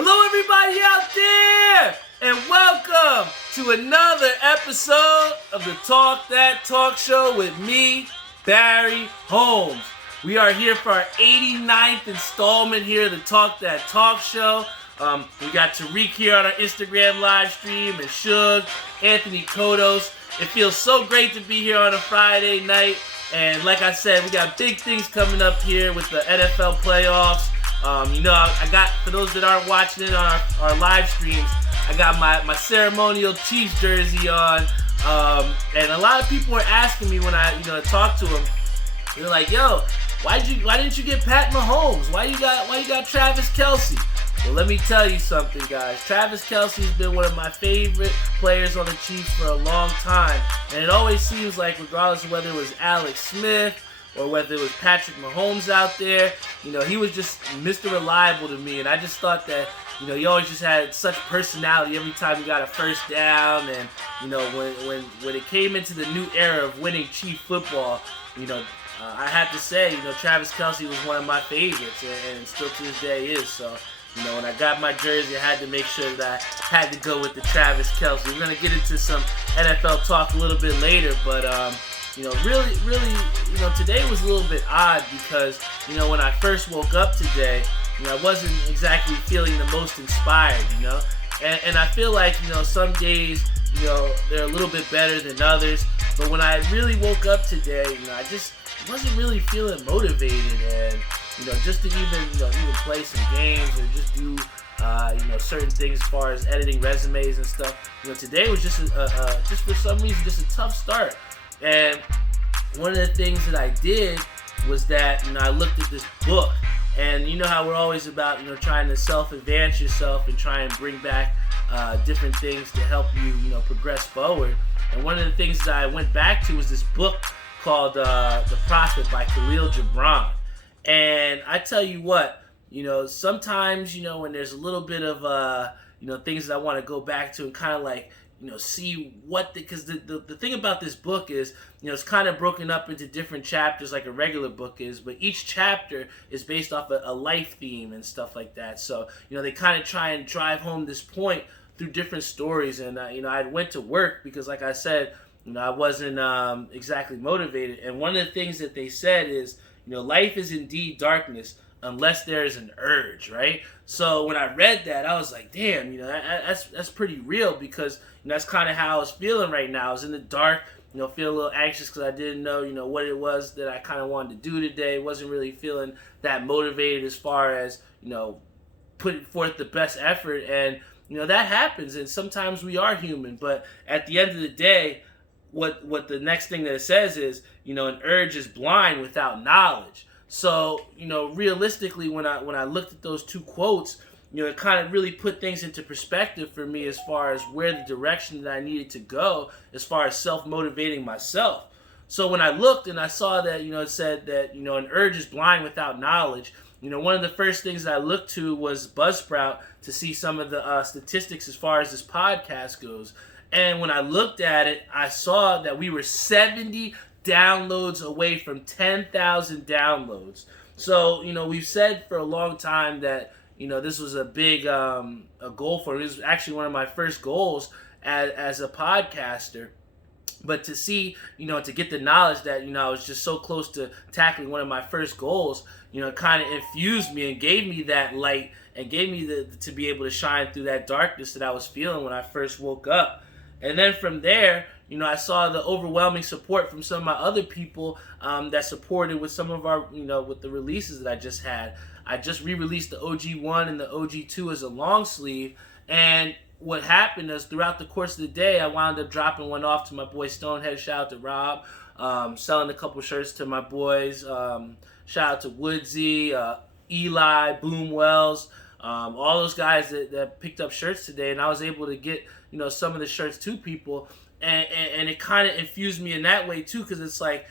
Hello everybody out there, and welcome to another episode of the Talk That Talk Show with me, Barry Holmes. We are here for our 89th installment here of the Talk That Talk Show. We got Tariq here on our Instagram live stream, and Shug, Anthony Kodos. It feels so great to be here on a Friday night, and like I said, we got big things coming up here with the NFL playoffs. I got, for those that aren't watching it on our live streams, I got my ceremonial Chiefs jersey on, and a lot of people were asking me when I talked to them. They're like, "Yo, why didn't you get Pat Mahomes? Why you got Travis Kelce?" Well, let me tell you something, guys. Travis Kelce has been one of my favorite players on the Chiefs for a long time, and it always seems like, regardless of whether it was Alex Smith or whether it was Patrick Mahomes out there, he was just Mr. Reliable to me, and I just thought that, he always just had such personality every time he got a first down, and, when it came into the new era of winning Chief football, I had to say, Travis Kelce was one of my favorites, and still to this day is, so, when I got my jersey, I had to make sure that I had to go with the Travis Kelce. We're going to get into some NFL talk a little bit later, but, really, today was a little bit odd because, when I first woke up today, I wasn't exactly feeling the most inspired, and I feel like, some days, they're a little bit better than others, but when I really woke up today, I just wasn't really feeling motivated, and, just to even play some games or just do, certain things as far as editing resumes and stuff. Today was just just for some reason, just a tough start. And one of the things that I did was that, I looked at this book, and how we're always about, trying to self-advance yourself and try and bring back different things to help you, progress forward. And one of the things that I went back to was this book called The Prophet by Khalil Gibron. And I tell you what, sometimes, when there's a little bit of, things that I want to go back to and kind of like, see what, because the thing about this book is, it's kind of broken up into different chapters like a regular book is, but each chapter is based off a life theme and stuff like that. So, they kind of try and drive home this point through different stories. And, I went to work because, like I said, I wasn't exactly motivated. And one of the things that they said is, life is indeed darkness unless there is an urge, right? So when I read that, I was like, damn, that's pretty real, because that's kind of how I was feeling right now. I was in the dark, feel a little anxious because I didn't know, what it was that I kind of wanted to do today. Wasn't really feeling that motivated as far as, putting forth the best effort. And, that happens, and sometimes we are human, but at the end of the day, what the next thing that it says is, an urge is blind without knowledge. So, realistically, when I looked at those two quotes, it kind of really put things into perspective for me as far as where the direction that I needed to go as far as self-motivating myself. So when I looked and I saw that, it said that, an urge is blind without knowledge, one of the first things that I looked to was Buzzsprout to see some of the statistics as far as this podcast goes. And when I looked at it, I saw that we were 70 downloads away from 10,000 downloads. So, we've said for a long time that, this was a big a goal for me. It was actually one of my first goals as a podcaster. But to see, to get the knowledge that, I was just so close to tackling one of my first goals, it kind of infused me and gave me that light and gave me to be able to shine through that darkness that I was feeling when I first woke up. And then from there, I saw the overwhelming support from some of my other people that supported with some of our, with the releases that I just had. I just re-released the OG1 and the OG2 as a long sleeve. And what happened is, throughout the course of the day, I wound up dropping one off to my boy Stonehead. Shout out to Rob. Selling a couple shirts to my boys. Shout out to Woodsy, Eli, Boom Wells. All those guys that picked up shirts today. And I was able to get, some of the shirts to people. And it kind of infused me in that way too, because it's like,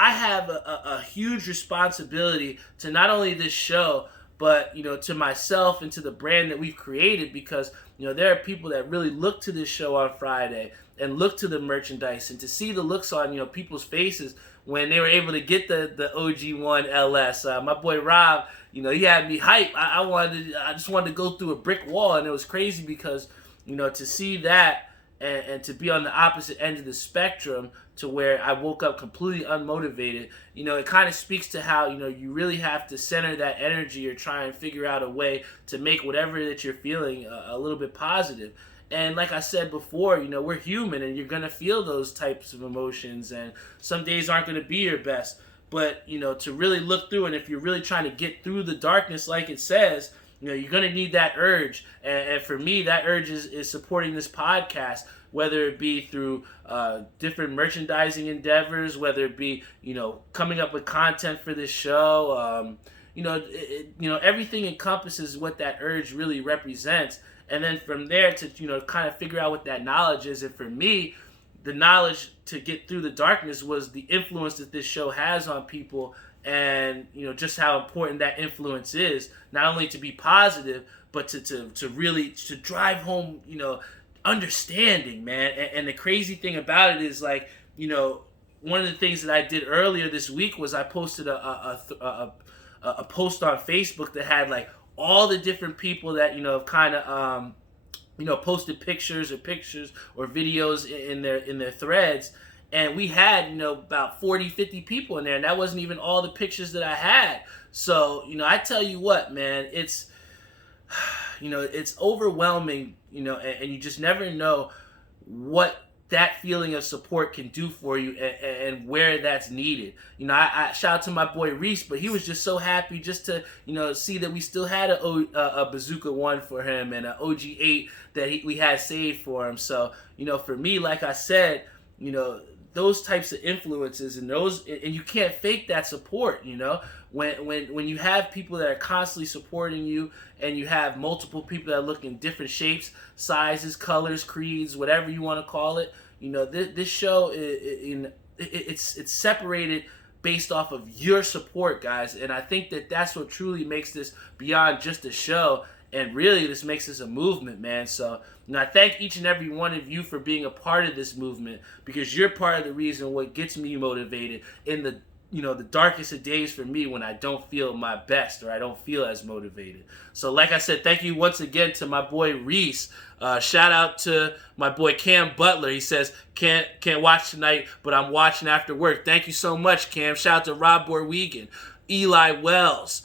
I have a huge responsibility to not only this show, but to myself and to the brand that we've created, because there are people that really look to this show on Friday and look to the merchandise, and to see the looks on people's faces when they were able to get the OG1 LS. My boy Rob, he had me hype. I just wanted to go through a brick wall, and it was crazy because, to see that and to be on the opposite end of the spectrum to where I woke up completely unmotivated, it kind of speaks to how, you really have to center that energy or try and figure out a way to make whatever that you're feeling a little bit positive. And like I said before, we're human and you're going to feel those types of emotions, and some days aren't going to be your best. But, to really look through, and if you're really trying to get through the darkness like it says, you're going to need that urge. And for me, that urge is supporting this podcast, whether it be through different merchandising endeavors, whether it be, coming up with content for this show. Everything encompasses what that urge really represents. And then from there to, kind of figure out what that knowledge is. And for me, the knowledge to get through the darkness was the influence that this show has on people, and just how important that influence is, not only to be positive, but to really to drive home understanding, man. And the crazy thing about it is, like, one of the things that I did earlier this week was I posted a post on Facebook that had like all the different people that have kind of posted pictures or videos in their threads, and we had about 40-50 people in there, and that wasn't even all the pictures that I had. So I tell you what, man, it's it's overwhelming, and you just never know what that feeling of support can do for you, and where that's needed. I shout out to my boy Reese, but he was just so happy just to see that we still had a Bazooka 1 for him and an OG 8 that we had saved for him. So for me, like I said, those types of influences and you can't fake that support. When you have people that are constantly supporting you, and you have multiple people that look in different shapes, sizes, colors, creeds, whatever you want to call it, this show it's separated based off of your support, guys. And I think that's what truly makes this beyond just a show, and really this makes this a movement, man. So I thank each and every one of you for being a part of this movement, because you're part of the reason what gets me motivated in the the darkest of days for me, when I don't feel my best or I don't feel as motivated. So like I said, thank you once again to my boy Reese. Shout out to my boy Cam Butler. He says, can't watch tonight, but I'm watching after work. Thank you so much, Cam. Shout out to Rob Borwegan, Eli Wells,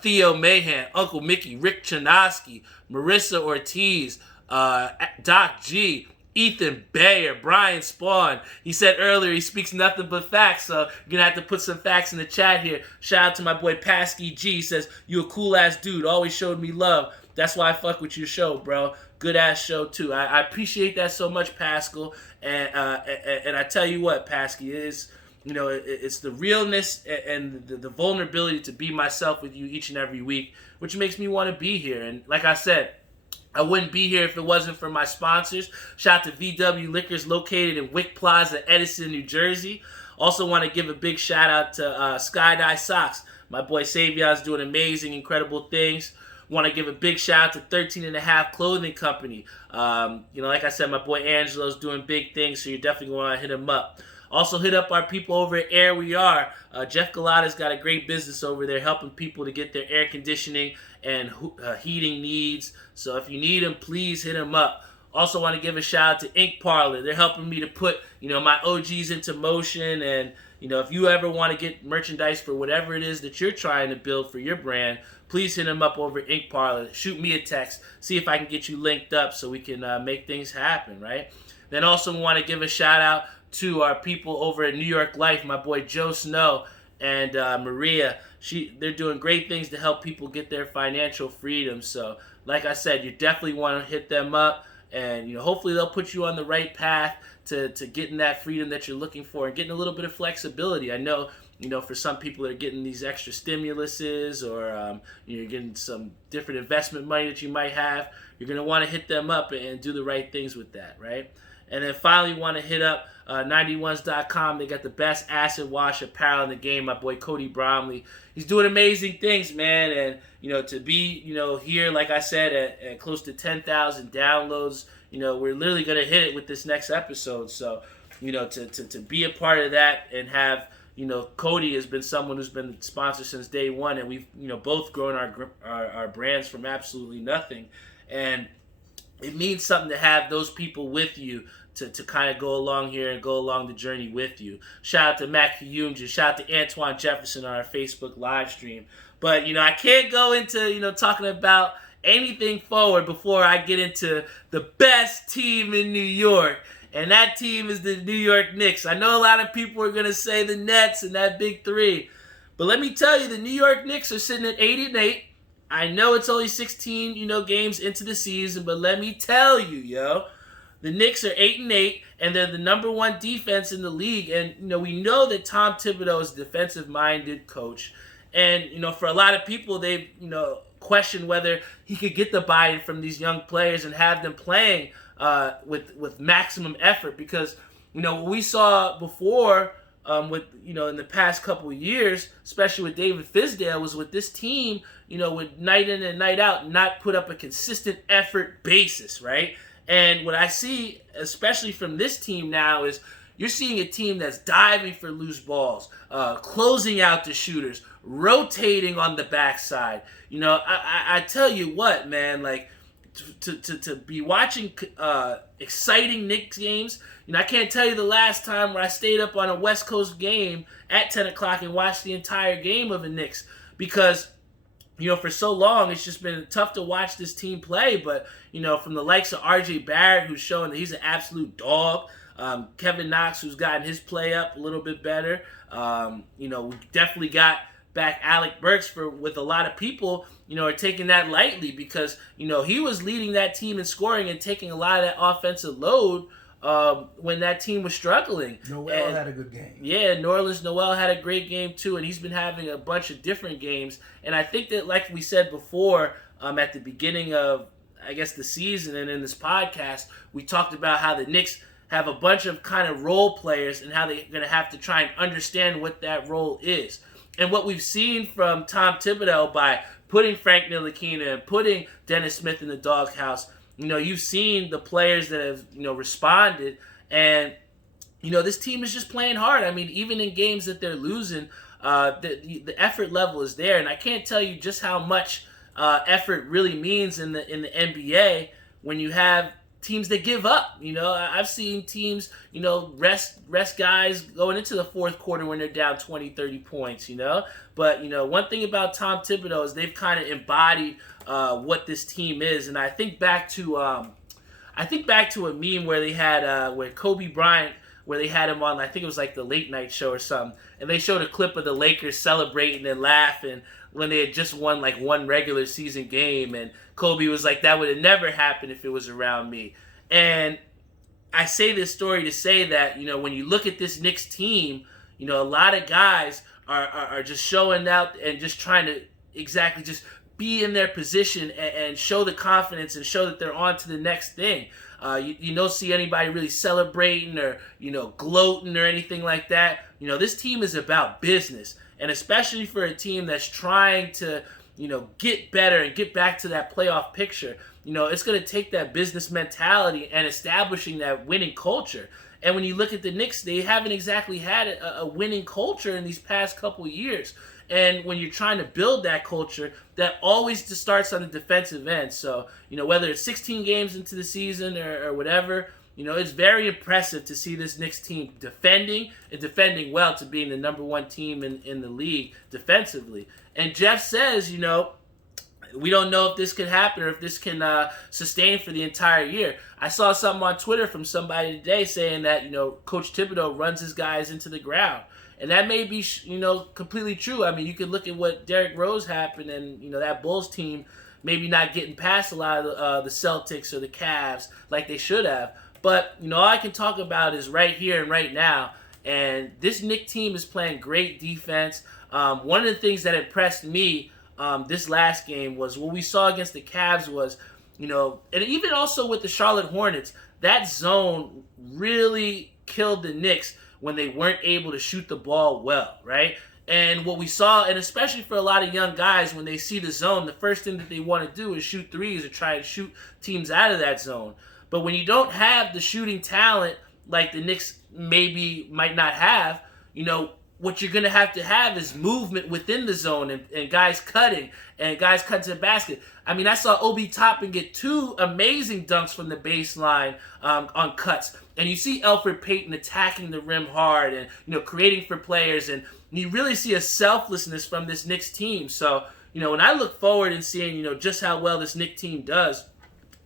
Theo Mahan, Uncle Mickey, Rick Chernowski, Marissa Ortiz, Doc G, Ethan Bayer, Brian Spawn. He said earlier he speaks nothing but facts, so you're going to have to put some facts in the chat here. Shout out to my boy Pasky G. He says, you a cool-ass dude. Always showed me love. That's why I fuck with your show, bro. Good-ass show, too. I appreciate that so much, Pascal. And I tell you what, Pasky, it's the realness and the vulnerability to be myself with you each and every week, which makes me want to be here. And like I said, I wouldn't be here if it wasn't for my sponsors. Shout out to VW Liquors, located in Wick Plaza, Edison, New Jersey. Also want to give a big shout out to Skydye Socks. My boy Savion's doing amazing, incredible things. Want to give a big shout out to 13 and a Half Clothing Company. Like I said, my boy Angelo's doing big things, so you're definitely going to want to hit him up. Also hit up our people over at Air We Are. Jeff Galata's got a great business over there helping people to get their air conditioning and heating needs. So if you need him, please hit him up. Also want to give a shout out to Ink Parlor. They're helping me to put, my OGs into motion. And, if you ever want to get merchandise for whatever it is that you're trying to build for your brand, please hit them up over at Ink Parlor. Shoot me a text. See if I can get you linked up so we can make things happen, right? Then also want to give a shout out to our people over at New York Life, my boy Joe Snow and Maria. They're doing great things to help people get their financial freedom. So, like I said, you definitely want to hit them up, and hopefully they'll put you on the right path to getting that freedom that you're looking for and getting a little bit of flexibility. I know, for some people that are getting these extra stimuluses, or you're getting some different investment money that you might have, you're going to want to hit them up and do the right things with that, right? And then finally want to hit up 91s.com. They got the best acid wash apparel in the game. My boy Cody Bromley. He's doing amazing things, man. And, to be, here, like I said, at close to 10,000 downloads, we're literally going to hit it with this next episode. So, to be a part of that and have, Cody has been someone who's been sponsored since day one, and we've both grown our brands from absolutely nothing, and it means something to have those people with you to kind of go along here and go along the journey with you. Shout out to Mac Yunja, shout out to Antoine Jefferson on our Facebook live stream. But I can't go into talking about anything forward before I get into the best team in New York. And that team is the New York Knicks. I know a lot of people are going to say the Nets and that big three. But let me tell you, the New York Knicks are sitting at 8-8. I know it's only 16, games into the season, but let me tell you, the Knicks are 8-8, and they're the number one defense in the league. And, we know that Tom Thibodeau is a defensive-minded coach. And, for a lot of people, they've, questioned whether he could get the buy-in from these young players and have them playing with maximum effort, because what we saw before with in the past couple of years, especially with David Fizdale, was with this team would night in and night out not put up a consistent effort basis, right? And what I see, especially from this team now, is you're seeing a team that's diving for loose balls, closing out the shooters, rotating on the backside. I tell you what, man, like to be watching exciting Knicks games. I can't tell you the last time where I stayed up on a West Coast game at 10 o'clock and watched the entire game of a Knicks, because for so long it's just been tough to watch this team play. But from the likes of R.J. Barrett, who's showing that he's an absolute dog, Kevin Knox, who's gotten his play up a little bit better. We definitely got back Alec Burks with a lot of people, are taking that lightly, because, he was leading that team in scoring and taking a lot of that offensive load when that team was struggling. Noel had a good game. Yeah, Nerlens Noel had a great game too, and he's been having a bunch of different games. And I think that, like we said before, at the beginning of, I guess, the season and in this podcast, we talked about how the Knicks have a bunch of kind of role players and how they're going to have to try and understand what that role is. And what we've seen from Tom Thibodeau by putting Frank Ntilikina and putting Dennis Smith in the doghouse, you've seen the players that have, responded. And, this team is just playing hard. I mean, even in games that they're losing, the effort level is there. And I can't tell you just how much effort really means in the NBA when you have teams that give up. I've seen teams, rest guys going into the fourth quarter when they're down 20, 30 points, But, one thing about Tom Thibodeau is they've kind of embodied what this team is. And I think back to a meme where they had, where Kobe Bryant, where they had him on, I think it was like the late night show or something. And they showed a clip of the Lakers celebrating and laughing when they had just won like one regular season game, and Kobe was like, that would have never happened if it was around me. And I say this story to say that, when you look at this Knicks team, a lot of guys are just showing out and just trying to exactly just be in their position and show the confidence and show that they're on to the next thing. You don't see anybody really celebrating or, gloating or anything like that. This team is about business. And especially for a team that's trying to, get better and get back to that playoff picture, it's going to take that business mentality and establishing that winning culture. And when you look at the Knicks, they haven't exactly had a winning culture in these past couple years. And when you're trying to build that culture, that always just starts on the defensive end. So, whether it's 16 games into the season or whatever, it's very impressive to see this Knicks team defending well to being the number one team in the league defensively. And Jeff says, we don't know if this could happen or if this can sustain for the entire year. I saw something on Twitter from somebody today saying that, Coach Thibodeau runs his guys into the ground. And that may be, completely true. I mean, you could look at what Derrick Rose happened and, that Bulls team maybe not getting past a lot of the Celtics or the Cavs like they should have. But, all I can talk about is right here and right now. And this Knicks team is playing great defense. One of the things that impressed me this last game was what we saw against the Cavs was, and even also with the Charlotte Hornets, that zone really killed the Knicks when they weren't able to shoot the ball well, right? And what we saw, and especially for a lot of young guys, when they see the zone, the first thing that they want to do is shoot threes or try to shoot teams out of that zone. But when you don't have the shooting talent like the Knicks might not have, what you're going to have is movement within the zone and guys cutting and guys cutting to the basket. I mean, I saw Obi Toppin get 2 amazing dunks from the baseline on cuts. And you see Elfrid Payton attacking the rim hard and, creating for players. And you really see a selflessness from this Knicks team. So, when I look forward and seeing, just how well this Knicks team does,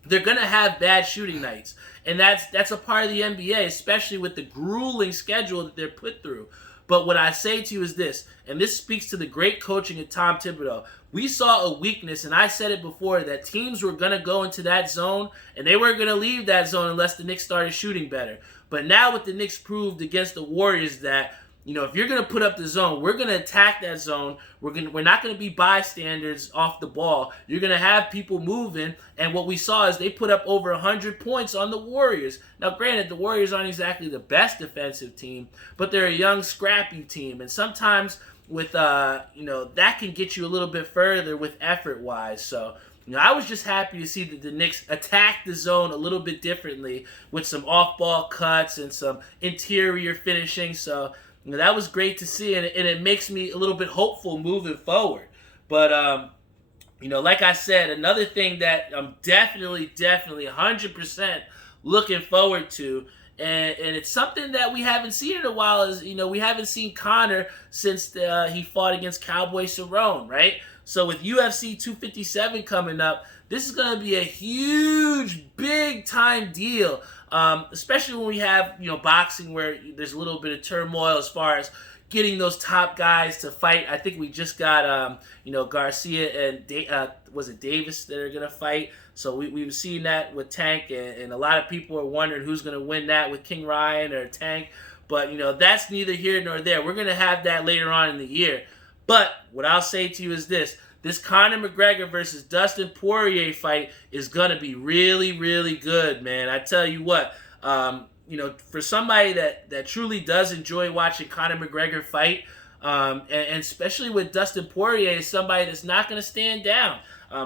they're going to have bad shooting nights. And that's a part of the NBA, especially with the grueling schedule that they're put through. But what I say to you is this, and this speaks to the great coaching of Tom Thibodeau. We saw a weakness, and I said it before, that teams were going to go into that zone, and they weren't going to leave that zone unless the Knicks started shooting better. But now what the Knicks proved against the Warriors that, if you're going to put up the zone, we're going to attack that zone. We're not going to be bystanders off the ball. You're going to have people moving. And what we saw is they put up over 100 points on the Warriors. Now, granted, the Warriors aren't exactly the best defensive team, but they're a young, scrappy team. And sometimes with, that can get you a little bit further with effort-wise. So, I was just happy to see that the Knicks attack the zone a little bit differently with some off-ball cuts and some interior finishing. So, that was great to see, and it makes me a little bit hopeful moving forward. But, like I said, another thing that I'm definitely 100% looking forward to, and it's something that we haven't seen in a while, is, we haven't seen Conor since he fought against Cowboy Cerrone, right? So with UFC 257 coming up, this is going to be a huge, big-time deal. Especially when we have, boxing where there's a little bit of turmoil as far as getting those top guys to fight. I think we just got, Garcia and was it Davis that are going to fight. So we've seen that with Tank, and a lot of people are wondering who's going to win that with King Ryan or Tank. But, that's neither here nor there. We're going to have that later on in the year. But what I'll say to you is this Conor McGregor versus Dustin Poirier fight is going to be really, really good, man. I tell you what, for somebody that truly does enjoy watching Conor McGregor fight, and especially with Dustin Poirier, is somebody that's not going to stand down.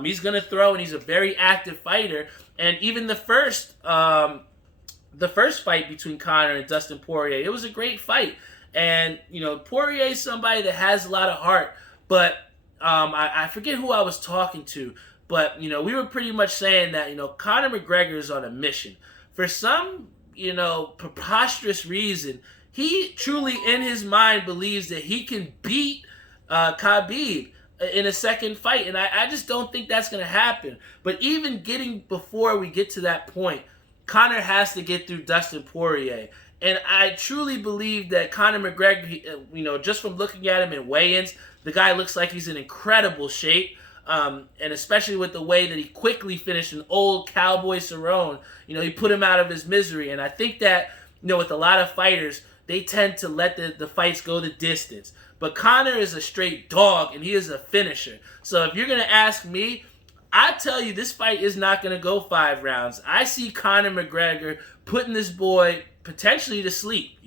He's going to throw, and he's a very active fighter. And even the first fight between Conor and Dustin Poirier, it was a great fight. And, Poirier is somebody that has a lot of heart, but I forget who I was talking to, but, we were pretty much saying that, Conor McGregor is on a mission. For some, preposterous reason, he truly, in his mind, believes that he can beat Khabib in a second fight, and I just don't think that's going to happen. But even before we get to that point, Conor has to get through Dustin Poirier. And I truly believe that Conor McGregor, just from looking at him in weigh-ins, the guy looks like he's in incredible shape. And especially with the way that he quickly finished an old Cowboy Cerrone, he put him out of his misery. And I think that, with a lot of fighters, they tend to let the fights go the distance. But Conor is a straight dog, and he is a finisher. So if you're going to ask me, I tell you, this fight is not going to go 5 rounds. I see Conor McGregor putting this boy potentially to sleep,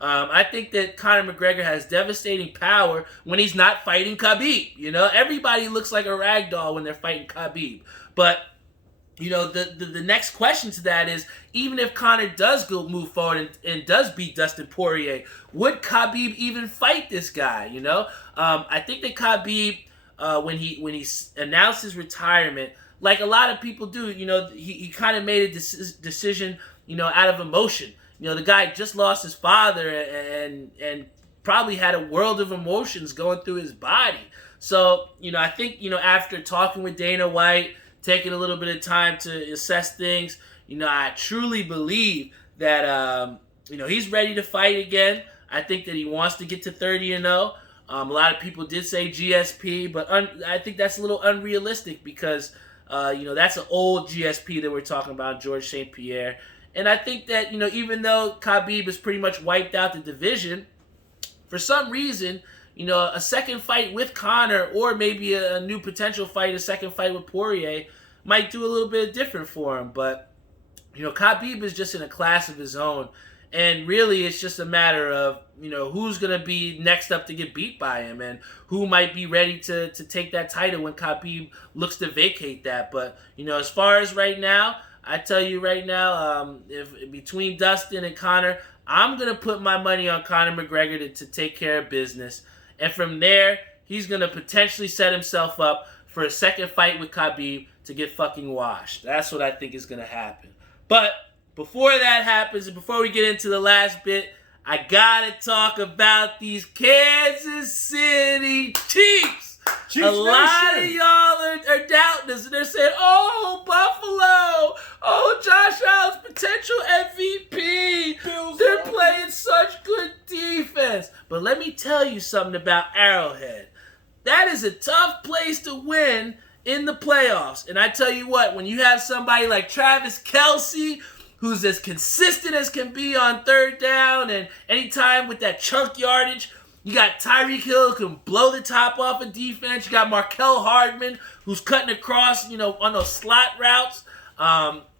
I think that Conor McGregor has devastating power when he's not fighting Khabib, Everybody looks like a rag doll when they're fighting Khabib. But, the next question to that is, even if Conor does move forward and does beat Dustin Poirier, would Khabib even fight this guy, I think that Khabib, when he announced his retirement, like a lot of people do, he kind of made a decision, out of emotion. The guy just lost his father and probably had a world of emotions going through his body. So, I think, after talking with Dana White, taking a little bit of time to assess things, I truly believe that, he's ready to fight again. I think that he wants to get to 30-0. A lot of people did say GSP, but I think that's a little unrealistic because, that's an old GSP that we're talking about, George St. Pierre. And I think that, even though Khabib has pretty much wiped out the division, for some reason, a second fight with Conor or maybe a new potential fight, a second fight with Poirier, might do a little bit different for him. But, Khabib is just in a class of his own. And really, it's just a matter of, who's going to be next up to get beat by him and who might be ready to take that title when Khabib looks to vacate that. But, as far as right now, I tell you right now, if between Dustin and Conor, I'm going to put my money on Conor McGregor to take care of business. And from there, he's going to potentially set himself up for a second fight with Khabib to get fucking washed. That's what I think is going to happen. But before that happens, and before we get into the last bit, I got to talk about these Kansas City Chiefs. A lot of y'all are doubting us, and they're saying, oh, Buffalo, oh, Josh Allen's potential MVP. They're playing such good defense. But let me tell you something about Arrowhead. That is a tough place to win in the playoffs. And I tell you what, when you have somebody like Travis Kelce, who's as consistent as can be on third down, and anytime with that chunk yardage, you got Tyreek Hill who can blow the top off of defense. You got Markel Hardman who's cutting across, on those slot routes.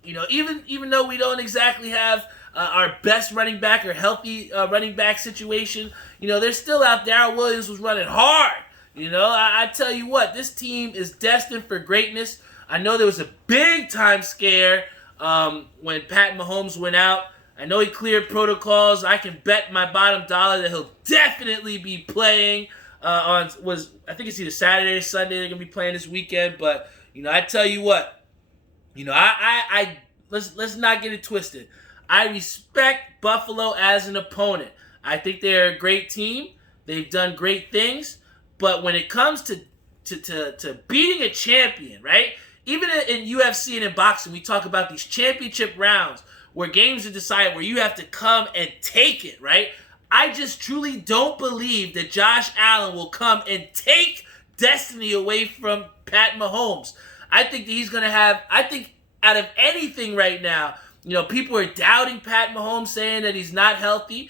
Even though we don't exactly have our best running back or healthy running back situation, they're still out. Darrell Williams was running hard. I tell you what, this team is destined for greatness. I know there was a big time scare when Pat Mahomes went out. I know he cleared protocols. I can bet my bottom dollar that he'll definitely be playing I think it's either Saturday or Sunday. They're gonna be playing this weekend. But I tell you what, let's not get it twisted. I respect Buffalo as an opponent. I think they're a great team. They've done great things. But when it comes to beating a champion, right? Even in UFC and in boxing, we talk about these championship rounds where games are decided, where you have to come and take it, right? I just truly don't believe that Josh Allen will come and take destiny away from Pat Mahomes. I think that he's going to have, out of anything right now, people are doubting Pat Mahomes, saying that he's not healthy,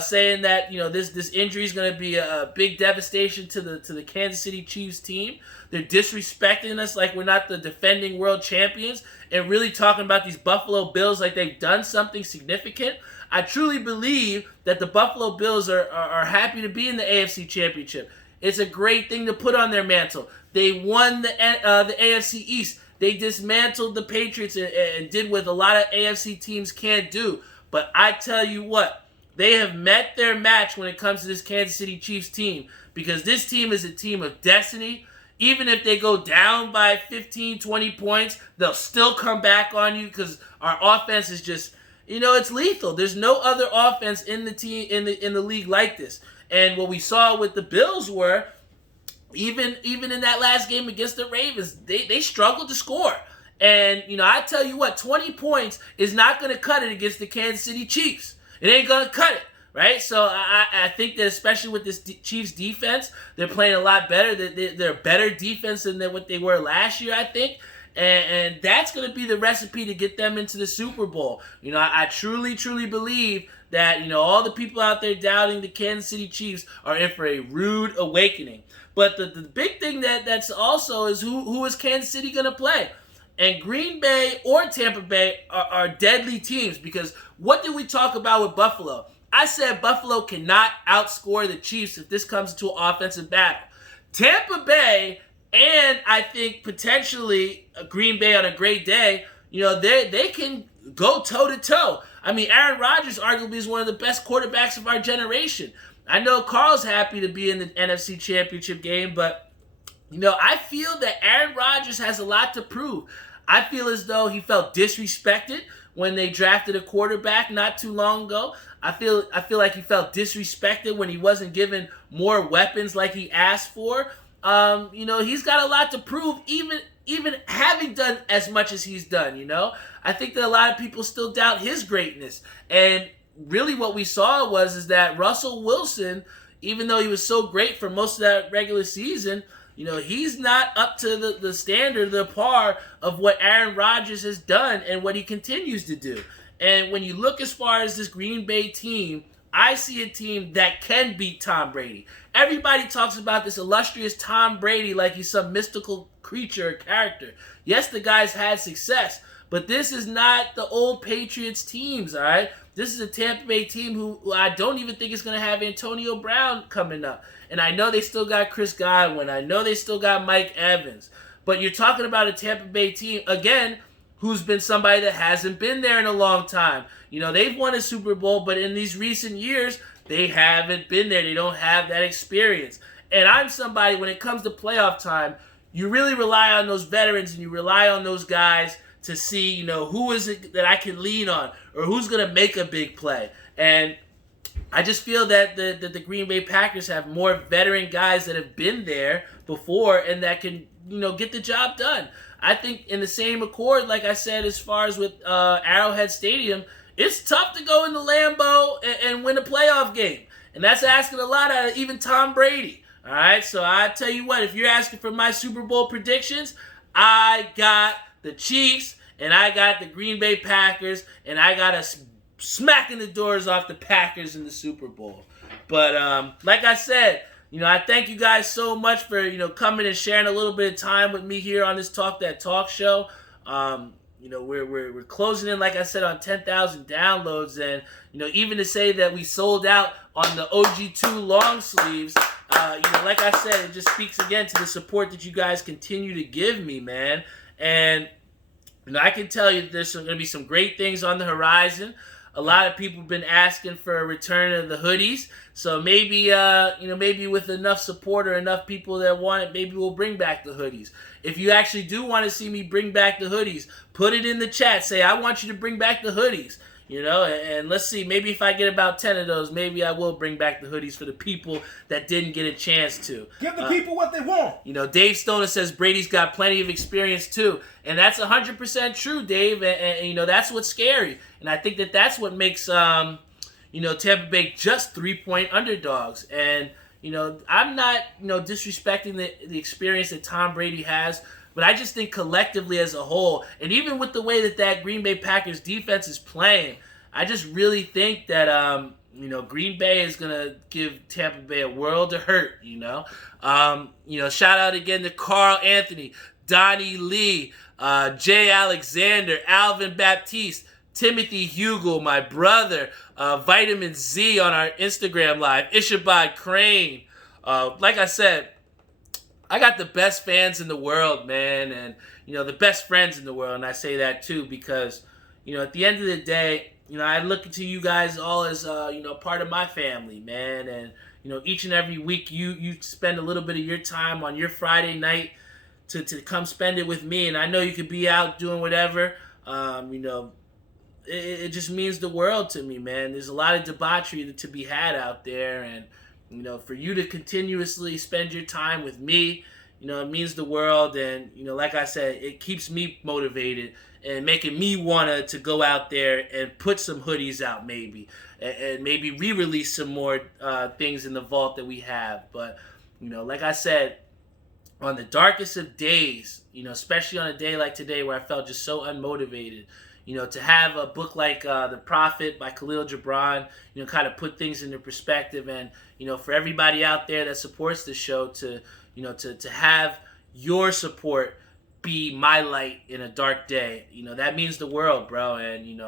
saying that, this injury is going to be a big devastation to the Kansas City Chiefs team. They're disrespecting us like we're not the defending world champions, and really talking about these Buffalo Bills like they've done something significant. I truly believe that the Buffalo Bills are happy to be in the AFC Championship. It's a great thing to put on their mantle. They won the AFC East. They dismantled the Patriots and did what a lot of AFC teams can't do. But I tell you what, they have met their match when it comes to this Kansas City Chiefs team, because this team is a team of destiny. Even if they go down by 15, 20 points, they'll still come back on you, because our offense is just, it's lethal. There's no other offense in the team in the league like this. And what we saw with the Bills were, even in that last game against the Ravens, they struggled to score. And, I tell you what, 20 points is not going to cut it against the Kansas City Chiefs. It ain't going to cut it. Right, so I think that especially with this Chiefs defense, they're playing a lot better. They're a better defense than what they were last year, I think. And that's going to be the recipe to get them into the Super Bowl. I truly, truly believe that, all the people out there doubting the Kansas City Chiefs are in for a rude awakening. But the big thing that's also is who is Kansas City going to play? And Green Bay or Tampa Bay are deadly teams, because what did we talk about with Buffalo? I said Buffalo cannot outscore the Chiefs if this comes to an offensive battle. Tampa Bay, and I think potentially Green Bay on a great day, they can go toe-to-toe. I mean, Aaron Rodgers arguably is one of the best quarterbacks of our generation. I know Carl's happy to be in the NFC Championship game, but, I feel that Aaron Rodgers has a lot to prove. I feel as though he felt disrespected when they drafted a quarterback not too long ago. I feel like he felt disrespected when he wasn't given more weapons like he asked for. He's got a lot to prove, even having done as much as he's done. I think that a lot of people still doubt his greatness. And really what we saw is that Russell Wilson, even though he was so great for most of that regular season, he's not up to the standard, the par of what Aaron Rodgers has done and what he continues to do. And when you look as far as this Green Bay team, I see a team that can beat Tom Brady. Everybody talks about this illustrious Tom Brady like he's some mystical creature or character. Yes, the guy's had success, but this is not the old Patriots teams, all right? This is a Tampa Bay team who I don't even think is going to have Antonio Brown coming up. And I know they still got Chris Godwin. I know they still got Mike Evans. But you're talking about a Tampa Bay team, again, who's been somebody that hasn't been there in a long time. They've won a Super Bowl, but in these recent years, they haven't been there. They don't have that experience. And I'm somebody, when it comes to playoff time, you really rely on those veterans and you rely on those guys to see, who is it that I can lean on or who's going to make a big play. And I just feel that the Green Bay Packers have more veteran guys that have been there before and that can, get the job done. I think in the same accord, like I said, as far as with Arrowhead Stadium, it's tough to go into Lambeau and win a playoff game. And that's asking a lot out of even Tom Brady. All right, so I tell you what, if you're asking for my Super Bowl predictions, I got the Chiefs and I got the Green Bay Packers and I got us smacking the doors off the Packers in the Super Bowl. But like I said, I thank you guys so much for, coming and sharing a little bit of time with me here on this Talk That Talk show. We're closing in, like I said, on 10,000 downloads. And, even to say that we sold out on the OG2 long sleeves, like I said, it just speaks again to the support that you guys continue to give me, man. And, I can tell you there's going to be some great things on the horizon. A lot of people have been asking for a return of the hoodies. So maybe, maybe with enough support or enough people that want it, maybe we'll bring back the hoodies. If you actually do want to see me bring back the hoodies, put it in the chat. Say, I want you to bring back the hoodies. And let's see, maybe if I get about 10 of those, maybe I will bring back the hoodies for the people that didn't get a chance to. Give the people what they want. Dave Stoner says Brady's got plenty of experience too. And that's 100% true, Dave. And that's what's scary. And I think that's what makes, Tampa Bay just 3-point underdogs. And, I'm not, disrespecting the experience that Tom Brady has. But I just think collectively as a whole, and even with the way that Green Bay Packers defense is playing, I just really think that, Green Bay is going to give Tampa Bay a world of hurt, Shout out again to Carl Anthony, Donnie Lee, Jay Alexander, Alvin Baptiste, Timothy Hugel, my brother, Vitamin Z on our Instagram live, Ishabad Crane. Like I said, I got the best fans in the world, man, and, the best friends in the world, and I say that, too, because, at the end of the day, I look to you guys all as, part of my family, man, and, each and every week you spend a little bit of your time on your Friday night to come spend it with me, and I know you could be out doing whatever, it just means the world to me, man. There's a lot of debauchery to be had out there, and, for you to continuously spend your time with me, it means the world. And, like I said, it keeps me motivated and making me want to go out there and put some hoodies out maybe. And maybe re-release some more things in the vault that we have. But, like I said, on the darkest of days, especially on a day like today where I felt just so unmotivated, to have a book like The Prophet by Khalil Gibron, kind of put things into perspective. And, for everybody out there that supports the show to have your support be my light in a dark day, that means the world, bro. And,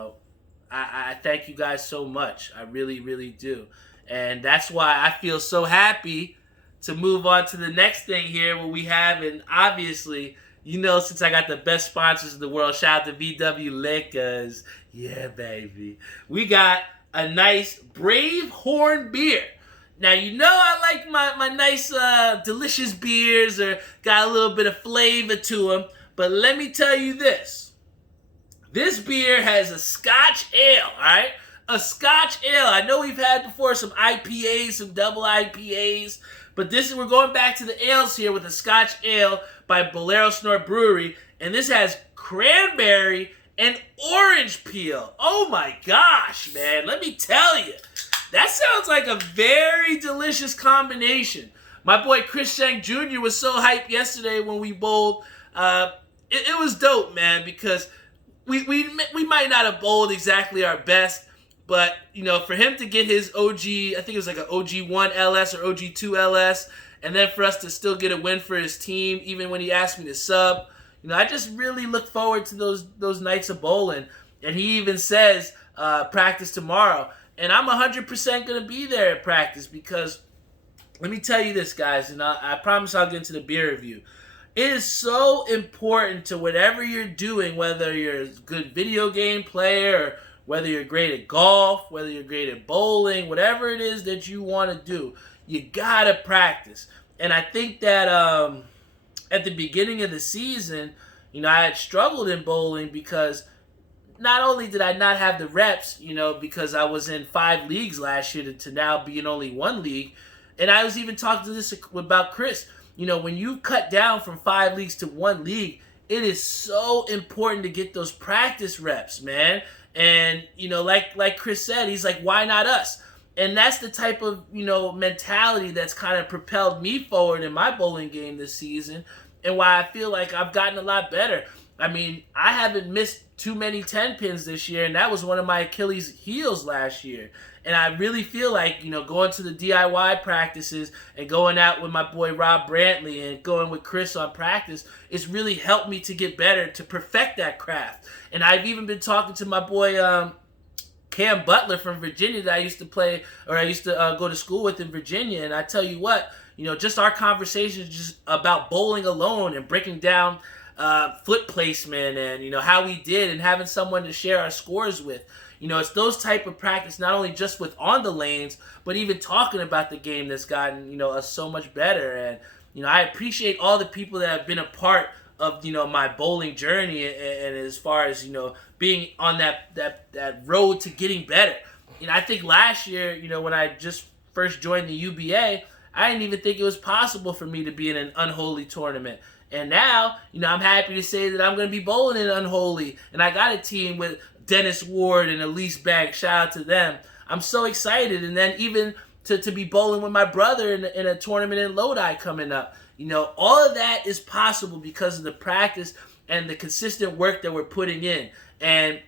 I thank you guys so much. I really, really do. And that's why I feel so happy to move on to the next thing here, what we have. And obviously, since I got the best sponsors in the world, shout out to VW Liquors. Yeah, baby. We got a nice Brave Horn beer. Now, I like my nice, delicious beers or got a little bit of flavor to them. But let me tell you this. This beer has a Scotch ale, all right? A Scotch ale. I know we've had before some IPAs, some double IPAs. But we're going back to the ales here with a Scotch ale by Bolero Snort Brewery. And this has cranberry and orange peel. Oh my gosh, man. Let me tell you. That sounds like a very delicious combination. My boy Chris Shank Jr. was so hyped yesterday when we bowled. It was dope, man, because we might not have bowled exactly our best. But, for him to get his OG, I think it was like an OG1 LS or OG2 LS, and then for us to still get a win for his team, even when he asked me to sub, I just really look forward to those nights of bowling. And he even says, practice tomorrow. And I'm 100% going to be there at practice because, let me tell you this, guys, and I promise I'll get into the beer review. It is so important to whatever you're doing, whether you're a good video game player, or whether you're great at golf, whether you're great at bowling, whatever it is that you want to do, you gotta practice. And I think that at the beginning of the season, I had struggled in bowling because not only did I not have the reps, because I was in 5 leagues last year to now be in only 1 league, and I was even talking to this about Chris. When you cut down from 5 leagues to 1 league, it is so important to get those practice reps, man. And, like Chris said, he's like, why not us? And that's the type of, mentality that's kind of propelled me forward in my bowling game this season, and why I feel like I've gotten a lot better. I mean, I haven't missed too many 10 pins this year, and that was one of my Achilles heels last year. And I really feel like, going to the DIY practices and going out with my boy Rob Brantley and going with Chris on practice, it's really helped me to get better, to perfect that craft. And I've even been talking to my boy Cam Butler from Virginia that I used to go to school with in Virginia. And I tell you what, just our conversations just about bowling alone and breaking down foot placement and, how we did, and having someone to share our scores with. It's those type of practice, not only just with on the lanes, but even talking about the game that's gotten, us so much better. And, I appreciate all the people that have been a part of, my bowling journey, and as far as, being on that road to getting better. I think last year, when I just first joined the UBA, I didn't even think it was possible for me to be in an unholy tournament. And now, I'm happy to say that I'm going to be bowling in Unholy. And I got a team with Dennis Ward and Elise Banks. Shout out to them. I'm so excited. And then even to be bowling with my brother in a tournament in Lodi coming up. All of that is possible because of the practice and the consistent work that we're putting in. And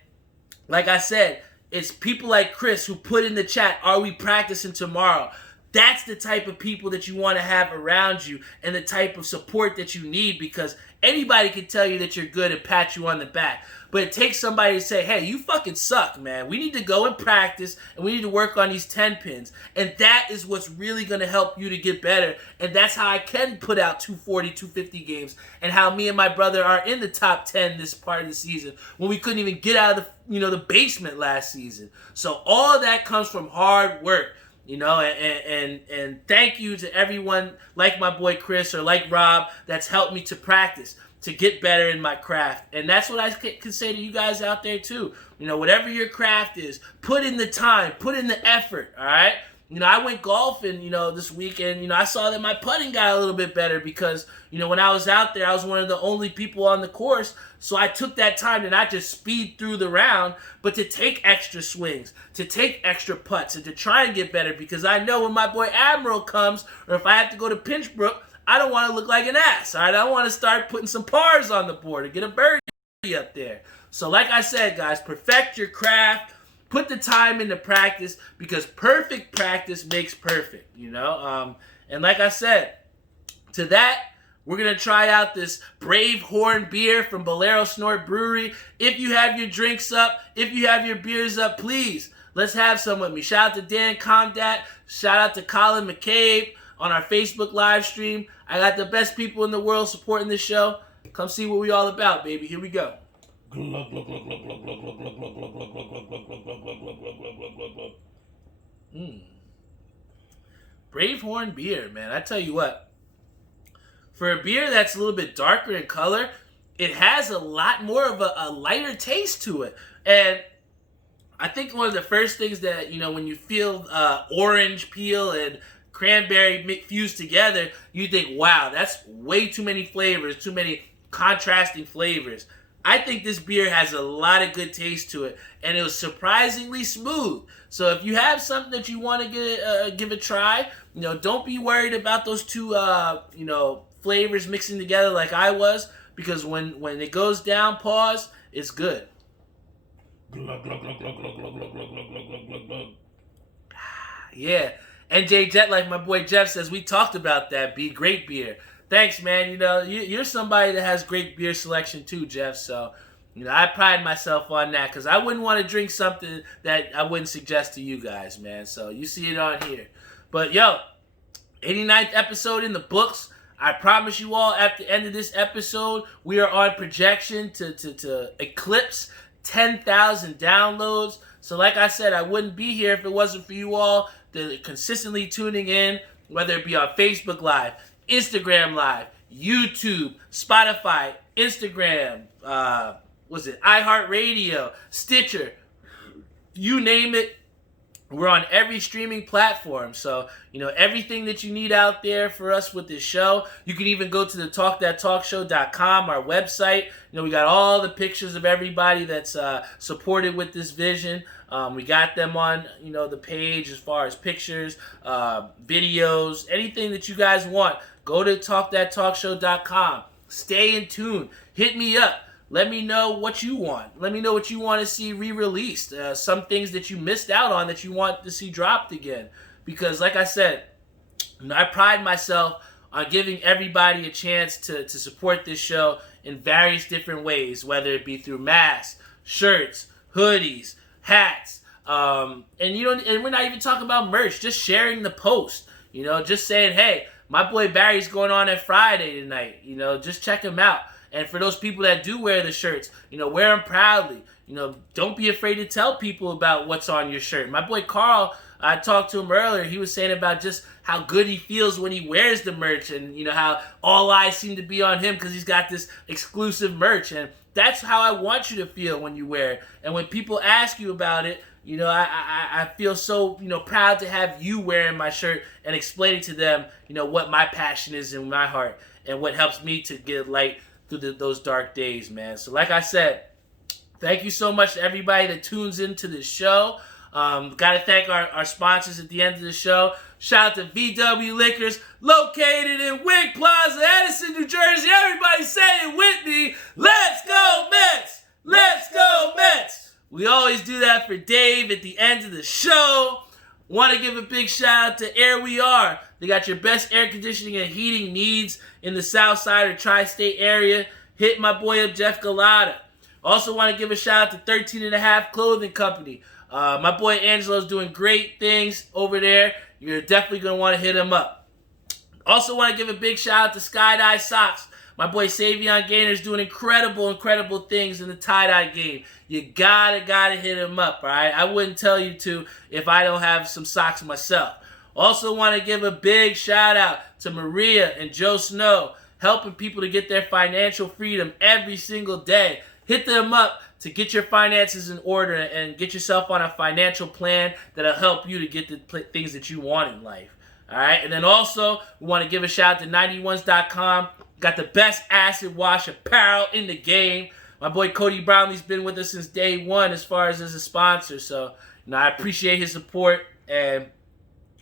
like I said, it's people like Chris who put in the chat, are we practicing tomorrow? That's the type of people that you want to have around you, and the type of support that you need, because anybody can tell you that you're good and pat you on the back. But it takes somebody to say, hey, you fucking suck, man. We need to go and practice, and we need to work on these 10 pins. And that is what's really going to help you to get better. And that's how I can put out 240, 250 games, and how me and my brother are in the top 10 this part of the season when we couldn't even get out of the basement last season. So all of that comes from hard work. And thank you to everyone like my boy Chris or like Rob that's helped me to practice, to get better in my craft. And that's what I can say to you guys out there too. Whatever your craft is, put in the time, put in the effort, all right? I went golfing, this weekend. I saw that my putting got a little bit better because, when I was out there, I was one of the only people on the course. So I took that time to not just speed through the round, but to take extra swings, to take extra putts, and to try and get better, because I know when my boy Admiral comes, or if I have to go to Pinchbrook, I don't want to look like an ass, all right? I want to start putting some pars on the board and get a birdie up there. So like I said, guys, perfect your craft. Put the time into practice, because perfect practice makes perfect, And like I said, to that, we're going to try out this Brave Horn beer from Bolero Snort Brewery. If you have your drinks up, if you have your beers up, please, let's have some with me. Shout out to Dan Comdat. Shout out to Colin McCabe on our Facebook live stream. I got the best people in the world supporting this show. Come see what we all about, baby. Here we go. Brave Horn beer, man. I tell you what. For a beer that's a little bit darker in color, it has a lot more of a lighter taste to it. And I think one of the first things that, when you feel orange peel and cranberry fused together, you think, wow, that's way too many flavors, too many contrasting flavors. I think this beer has a lot of good taste to it, and it was surprisingly smooth. So if you have something that you want to give a try, don't be worried about those two, flavors mixing together like I was, because when it goes down, pause, it's good. Yeah, NJ Jet, like my boy Jeff says, we talked about that. Be great beer. Thanks, man. You're somebody that has great beer selection too, Jeff. So, I pride myself on that, because I wouldn't want to drink something that I wouldn't suggest to you guys, man. So you see it on here. But yo, 89th episode in the books. I promise you all, at the end of this episode, we are on projection to eclipse 10,000 downloads. So like I said, I wouldn't be here if it wasn't for you all consistently tuning in, whether it be on Facebook Live, Instagram Live, YouTube, Spotify, Instagram, iHeartRadio, Stitcher, you name it. We're on every streaming platform. So, everything that you need out there for us with this show. You can even go to the talkthattalkshow.com, our website. We got all the pictures of everybody that's supported with this vision. We got them on, the page as far as pictures, videos, anything that you guys want. Go to talkthattalkshow.com. Stay in tune. Hit me up. Let me know what you want. Let me know what you want to see re-released. Some things that you missed out on that you want to see dropped again. Because like I said, I pride myself on giving everybody a chance to support this show in various different ways, whether it be through masks, shirts, hoodies, hats, and we're not even talking about merch, just sharing the post, just saying, hey, my boy Barry's going on at Friday tonight, just check him out. And for those people that do wear the shirts, wear them proudly. Don't be afraid to tell people about what's on your shirt. My boy Carl, I talked to him earlier. He was saying about just how good he feels when he wears the merch, and how all eyes seem to be on him because he's got this exclusive merch. And that's how I want you to feel when you wear it. And when people ask you about it, I feel so, proud to have you wearing my shirt and explaining to them, what my passion is in my heart and what helps me to get light through those dark days, man. So like I said, thank you so much to everybody that tunes into this show. Got to thank our sponsors at the end of the show. Shout out to VW Liquors, located in Wink Plaza, Edison, New Jersey. Everybody say it with me. Let's go Mets! Let's go Mets! We always do that for Dave at the end of the show. Want to give a big shout out to Air We Are. They got your best air conditioning and heating needs in the South Side or Tri-State area. Hit my boy up, Jeff Galata. Also want to give a shout out to 13 and a Half Clothing Company. My boy Angelo's doing great things over there. You're definitely going to want to hit him up. Also want to give a big shout out to Sky-Dye Socks. My boy Savion Gaynor's doing incredible things in the tie-dye game. You gotta hit him up, all right? I wouldn't tell you to if I don't have some socks myself. Also want to give a big shout out to Maria and Joe Snow, helping people to get their financial freedom every single day. Hit them up to get your finances in order and get yourself on a financial plan that'll help you to get the things that you want in life. All right? And then also, we want to give a shout out to 91s.com. Got the best acid wash apparel in the game. My boy Cody Brownlee's been with us since day one as far as a sponsor. So, I appreciate his support, and,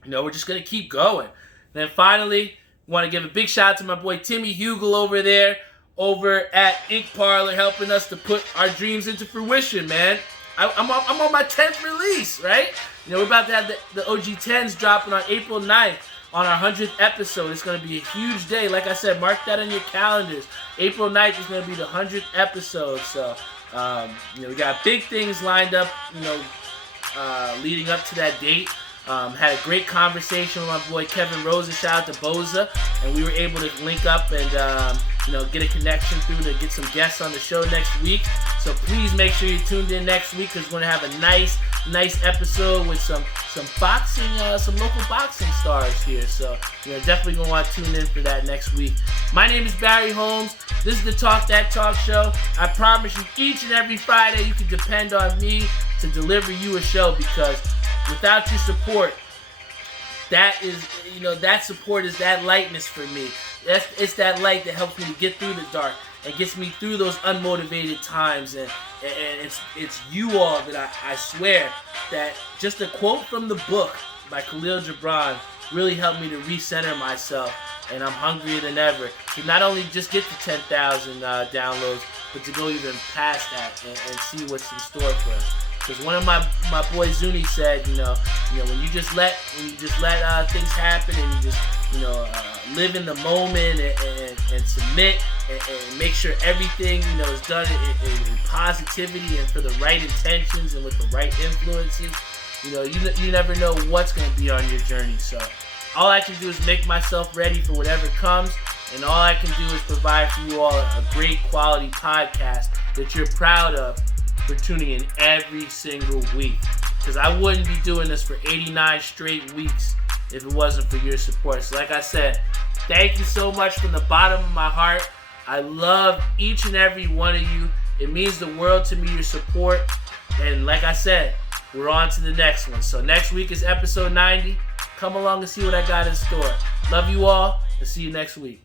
we're just going to keep going. Then finally, want to give a big shout out to my boy Timmy Hugel over there, over at Ink Parlor, helping us to put our dreams into fruition, man. I'm on my 10th release, right? We're about to have the OG 10s dropping on April 9th. On our 100th episode. It's going to be a huge day. Like I said, mark that on your calendars. April 9th is going to be the 100th episode. So, we got big things lined up, leading up to that date. Had a great conversation with my boy Kevin Rosa. Shout out to Boza. And we were able to link up and, get a connection through to get some guests on the show next week. So please make sure you're tuned in next week because we're going to have a nice episode with some boxing, some local boxing stars here. So you're definitely going to want to tune in for that next week. My name is Barry Holmes. This is the Talk That Talk Show. I promise you each and every Friday you can depend on me to deliver you a show because without your support, that support is that lightness for me. It's that light that helps me to get through the dark and gets me through those unmotivated times. And it's you all that I swear that just a quote from the book by Khalil Gibron really helped me to recenter myself. And I'm hungrier than ever to not only just get to 10,000 downloads, but to go even past that and see what's in store for us. Because one of my boy Zuni said, when you just let things happen and you just live in the moment and submit and make sure everything is done in positivity and for the right intentions and with the right influences, you never know what's going to be on your journey. So all I can do is make myself ready for whatever comes And all I can do is provide for you all a great quality podcast that you're proud of for tuning in every single week. Because I wouldn't be doing this for 89 straight weeks if it wasn't for your support. So like I said, thank you so much from the bottom of my heart. I love each and every one of you. It means the world to me, your support. And like I said, we're on to the next one. So next week is episode 90. Come along and see what I got in store. Love you all, and see you next week.